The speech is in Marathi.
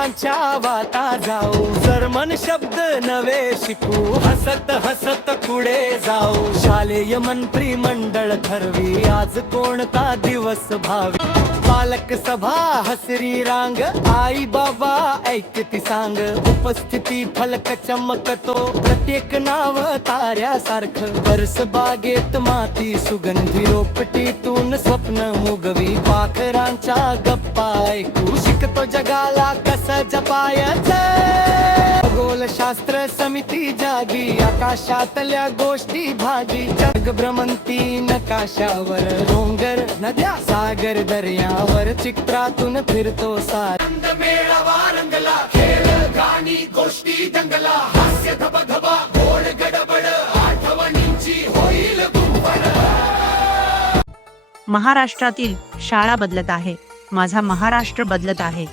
विचारांच्या वाटा जाऊ, सर्मन शब्द नवे शिकू, हसत हसत पुढे जाऊ. शालेय मंत्री मंडळ ठरवी आज कोणता दिवस भावी, पालक सभा हसरी रांग, आई बाबा ऐकती सांग, उपस्थिती फलक चमकतो, प्रत्येक नाव ताऱ्यासारखं, परस बागेत माती सुगंधी रोपटीतून स्वप्न मुगवी, पाखरांच्या गप्पा ऐकू शिकतो जगाला कसं जपायचं. खगोलशास्त्र समिती जागी, आकाशातल्या गोष्टी भागी, जग भ्रमंती नकाशावर, डोंगर नद्या सागर दर्यावर, चित्रातून फिरतो सार. मेळावा रंगला, खेळ गाणी गोष्टी दंगला, हास्य धबधबा गोड गडबड, आठवणींची होईल गुंफण. महाराष्ट्रातील शाळा बदलत आहे, माझा महाराष्ट्र बदलत आहे.